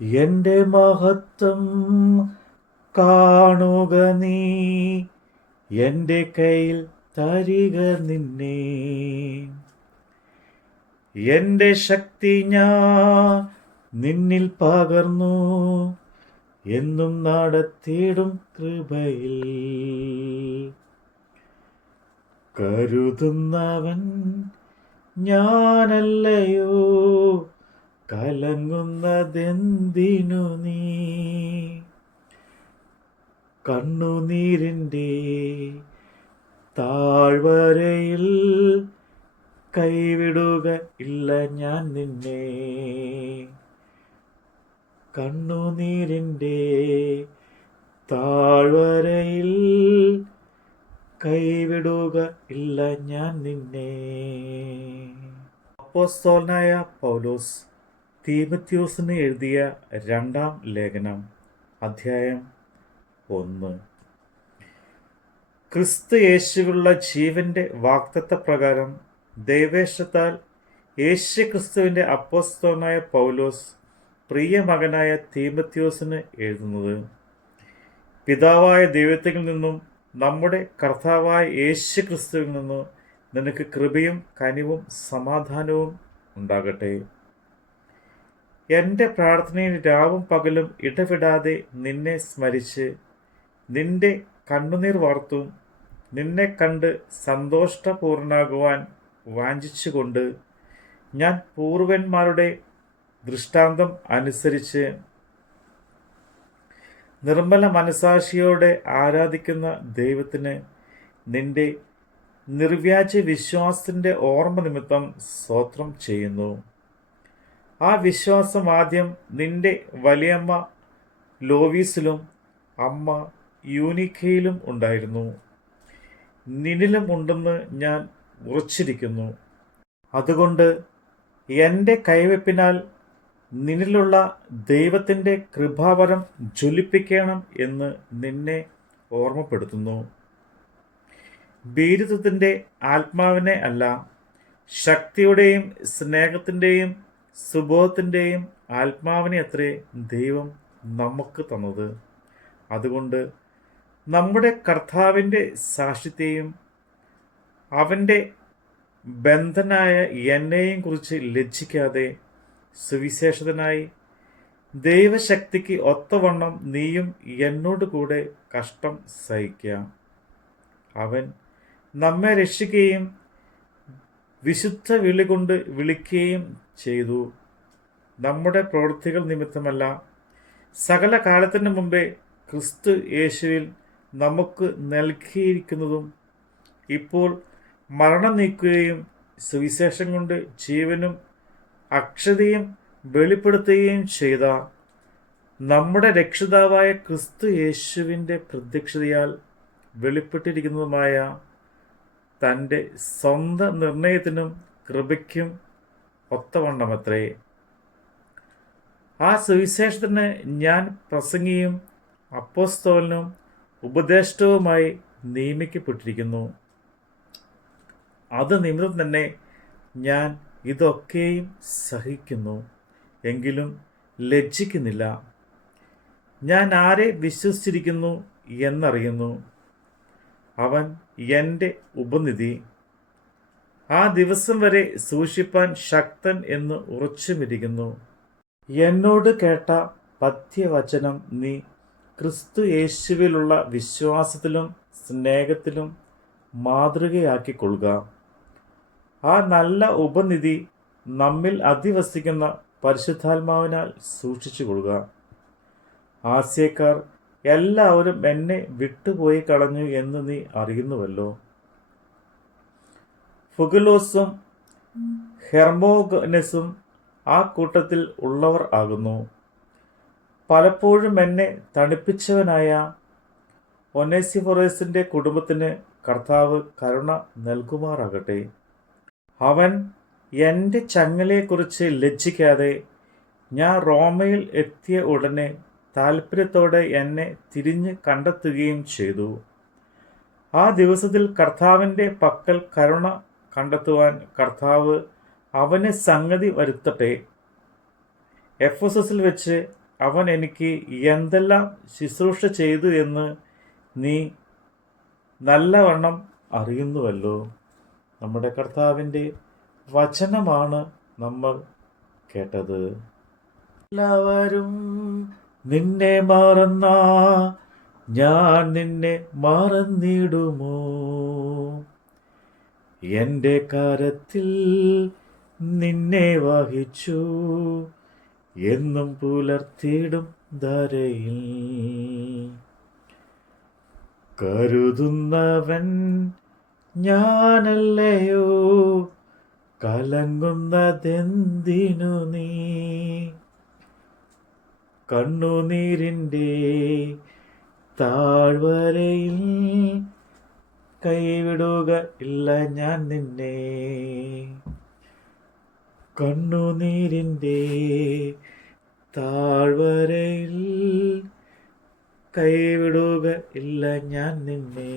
എന്റെ മഹത്വം കാണുക നീ, എന്റെ കയ്യിൽ തരിക നിന്നെ. എന്റെ ശക്തി ഞാൻ നിന്നിൽ പകർന്നു, എന്നും നടത്തിയിടും കൃപയിൽ. കരുതുന്നവൻ ഞാനല്ലയോ, കലങ്ങുന്നതെന്തിനു നീ. കണ്ണുനീരിൻ്റെ താഴ്വരയിൽ കൈവിടുക ഇല്ല ഞാൻ നിന്നെ. കണ്ണുനീരിൻ്റെ താഴ്വരയിൽ കൈവിടുക ഇല്ല ഞാൻ നിന്നെ. അപ്പോസ്തലനായ പൗലോസ് തീമോഥെയോസിന് എഴുതിയ 2-ാം ലേഖനം, അധ്യായം 1. ക്രിസ്തു യേശുവിലുള്ള ജീവന്റെ വാഗ്ദത്തപ്രകാരം ദൈവേഷ്ടത്താൽ യേശു ക്രിസ്തുവിൻ്റെ അപ്പോസ്തലനായ പൗലോസ് പ്രിയ മകനായ തീമോഥെയോസിന് എഴുതുന്നത്: പിതാവായ ദൈവത്തിൽ നിന്നും നമ്മുടെ കർത്താവായ യേശു ക്രിസ്തുവിൽ നിന്നും നിനക്ക് കൃപയും കനിവും സമാധാനവും ഉണ്ടാകട്ടെ. എൻ്റെ പ്രാർത്ഥനയിൽ രാവും പകലും ഇടവിടാതെ നിന്നെ സ്മരിച്ച് നിന്റെ കണ്ണുനീർ വാർത്തും നിന്നെ കണ്ട് സന്തോഷപൂർണ്ണനാകുവാൻ വാഞ്ചിച്ചുകൊണ്ട് ഞാൻ പൂർവന്മാരുടെ ദൃഷ്ടാന്തം അനുസരിച്ച് നിർമ്മല മനസാക്ഷിയോടെ ആരാധിക്കുന്ന ദൈവത്തിന് നിന്റെ നിർവ്യാജ വിശ്വാസത്തിൻ്റെ ഓർമ്മ നിമിത്തം സ്തോത്രം ചെയ്യുന്നു. ആ വിശ്വാസം ആദ്യം നിന്റെ വലിയമ്മ ലോവീസിലും അമ്മ യൂനിക്കയിലും ഉണ്ടായിരുന്നു, നിന്നിലും ഉണ്ടെന്ന് ഞാൻ ഉറച്ചിരിക്കുന്നു. അതുകൊണ്ട് എൻ്റെ കൈവെപ്പിനാൽ നിന്നിലുള്ള ദൈവത്തിൻ്റെ കൃപാവരം ജ്വലിപ്പിക്കണം എന്ന് നിന്നെ ഓർമ്മപ്പെടുത്തുന്നു. ഭീരുത്വത്തിൻ്റെ ആത്മാവിനെ അല്ല, ശക്തിയുടെയും സ്നേഹത്തിൻ്റെയും സുബോധത്തിൻ്റെയും ആത്മാവിനെ അത്രേ ദൈവം നമുക്ക് തന്നത്. അതുകൊണ്ട് നമ്മുടെ കർത്താവിൻ്റെ സാക്ഷ്യത്തെയും അവൻ്റെ ബന്ധനായ എന്നെയും കുറിച്ച് ലജ്ജിക്കാതെ സുവിശേഷത്തിനായി ദൈവശക്തിക്ക് ഒത്തവണ്ണം നീയും എന്നോട് കൂടെ കഷ്ടം സഹിക്കാം. അവൻ നമ്മെ രക്ഷിക്കുകയും വിശുദ്ധ വിളി കൊണ്ട് വിളിക്കുകയും ചെയ്തു. നമ്മുടെ പ്രവൃത്തികൾ നിമിത്തമല്ല, സകല കാലത്തിന് മുമ്പേ ക്രിസ്തു യേശുവിൽ നമുക്ക് നൽകിയിരിക്കുന്നതും ഇപ്പോൾ മരണം നീക്കുകയും സുവിശേഷം കൊണ്ട് ജീവനും അക്ഷതയും വെളിപ്പെടുത്തുകയും ചെയ്ത നമ്മുടെ രക്ഷിതാവായ ക്രിസ്തു യേശുവിൻ്റെ പ്രത്യക്ഷതയാൽ വെളിപ്പെട്ടിരിക്കുന്നതുമായ തൻ്റെ സ്വന്തം നിർണയത്തിനും കൃപയ്ക്കും ഒത്തവണ്ണമത്രേ. ആ സുവിശേഷത്തിന് ഞാൻ പ്രസംഗിയും അപ്പോസ്തലനും ഉപദേഷ്ടവുമായി നിയമിക്കപ്പെട്ടിരിക്കുന്നു. അത് നിമിത്തം തന്നെ ഞാൻ ഇതൊക്കെയും സഹിക്കുന്നു, എങ്കിലും ലജ്ജിക്കുന്നില്ല. ഞാൻ ആരെ വിശ്വസിച്ചിരിക്കുന്നു എന്നറിയുന്നു, അവൻ എൻ്റെ ഉപനിധി, ആ ദിവസം വരെ സൂക്ഷിപ്പാൻ ശക്തൻ എന്ന് ഉറച്ചുമിരിക്കുന്നു. എന്നോട് കേട്ട പഥ്യവചനം നീ ക്രിസ്തു യേശുവിലുള്ള വിശ്വാസത്തിലും സ്നേഹത്തിലും മാതൃകയാക്കിക്കൊള്ളുക. ആ നല്ല ഉപനിധി നമ്മിൽ അധിവസിക്കുന്ന പരിശുദ്ധാത്മാവിനാൽ സൂക്ഷിച്ചു കൊള്ളുക. ആസ്യക്കാർ എല്ലാവരും എന്നെ വിട്ടുപോയി കളഞ്ഞു എന്ന് നീ അറിയുന്നുവല്ലോ. ഫുഗലോസും ഹെർമോഗനസും ആ കൂട്ടത്തിൽ ഉള്ളവർ ആകുന്നു. പലപ്പോഴും എന്നെ തണുപ്പിച്ചവനായ ഒനേസിഫോറസിൻ്റെ കുടുംബത്തിന് കർത്താവ് കരുണ നൽകുമാറാകട്ടെ. അവൻ എൻ്റെ ചങ്ങലയെക്കുറിച്ച് ലജ്ജിക്കാതെ ഞാൻ റോമയിൽ എത്തിയ ഉടനെ താല്പര്യത്തോടെ എന്നെ തിരിഞ്ഞ് കണ്ടെത്തുകയും ചെയ്തു. ആ ദിവസത്തിൽ കർത്താവിൻ്റെ പക്കൽ കരുണ കണ്ടെത്തുവാൻ കർത്താവ് അവന് സംഗതി വരുത്തട്ടെ. എഫെസസിൽ വെച്ച് അവൻ എനിക്ക് എന്തെല്ലാം ശുശ്രൂഷ ചെയ്തു എന്ന് നീ നല്ലവണ്ണം അറിയുന്നുവല്ലോ. നമ്മുടെ കർത്താവിൻ്റെ വചനമാണ് നമ്മൾ കേട്ടത്. എല്ലാവരും നിന്നെ മറന്ന ഞാൻ നിന്നെ മറന്നിടുമോ? എൻ്റെ കരത്തിൽ നിന്നെ വഹിച്ചു എന്നും പുലർത്തിയിടും ധരയിൽ. കരുതുന്നവൻ ഞാനല്ലയോ, കലങ്ങുന്നതെന്തിനു നീ? കണ്ണുനീരിൻ്റെ താഴ്വരയിൽ കൈവിടുക ഇല്ല ഞാൻ നിന്നെ. കണ്ണുനീരിൻ്റെ താഴ്വരയിൽ കൈവിടുക ഇല്ല ഞാൻ നിന്നെ.